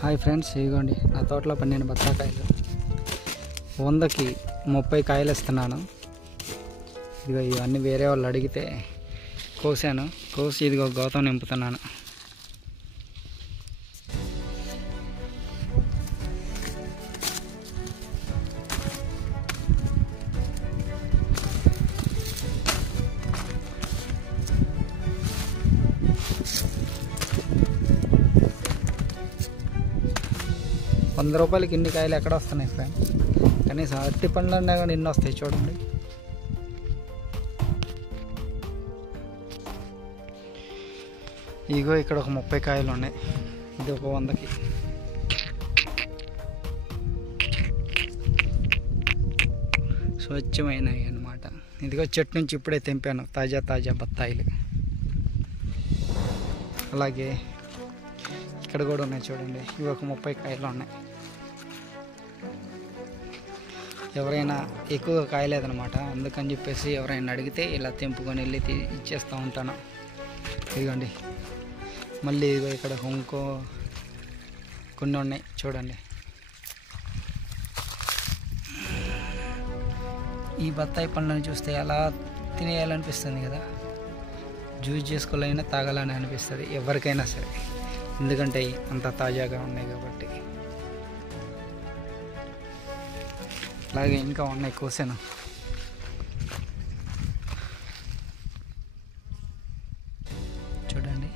Hi friends, ఇదిగోండి నా తోటలో పండిన బత్తాకాయలు 100కి 30 కాయలు ఇస్తున్నాను. ఇదిగో ఇవన్నీ వేరే వాళ్ళు అడిగితే కోసి ఇదిగో గౌతం నింపుతున్నాను. ₹100కి ఇన్ని కాయలు ఎక్కడ వస్తున్నాయి ఫ్రెండ్స్? కనీసం అరటి పండ్లు అన్నా కానీ ఎన్ని వస్తాయి చూడండి. ఇగో ఇక్కడ ఒక 30 కాయలు ఉన్నాయి. ఇది ఒక 100కి. స్వచ్ఛమైనవి అన్నమాట. ఇదిగో చెట్టు నుంచి ఇప్పుడే తెంపాను తాజా బత్తాయిలు. అలాగే ఇక్కడ కూడా ఉన్నాయి చూడండి. ఇవి ఒక 30 కాయలు ఉన్నాయి. ఎవరైనా ఎక్కువగా కాయలేదనమాట, అందుకని చెప్పేసి ఎవరైనా అడిగితే ఇలా తెంపుకొని వెళ్ళి ఇచ్చేస్తూ ఉంటాను. ఇదిగోండి మళ్ళీ ఇదిగో ఇక్కడ ఇంకో కొన్ని ఉన్నాయి చూడండి. ఈ బత్తాయి పండ్లను చూస్తే అలా తినేయాలనిపిస్తుంది కదా, జ్యూస్ చేసుకోవాలైనా తాగాలని అనిపిస్తుంది ఎవరికైనా సరే, ఎందుకంటే అంత తాజాగా ఉన్నాయి కాబట్టి. అలాగే ఇంకా ఉన్నాయి కోసాను. చూడండి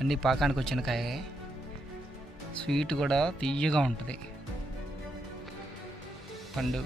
అన్నీ పాకానికి వచ్చిన కాయ. స్వీట్ కూడా తీయగా ఉంటుంది పండు.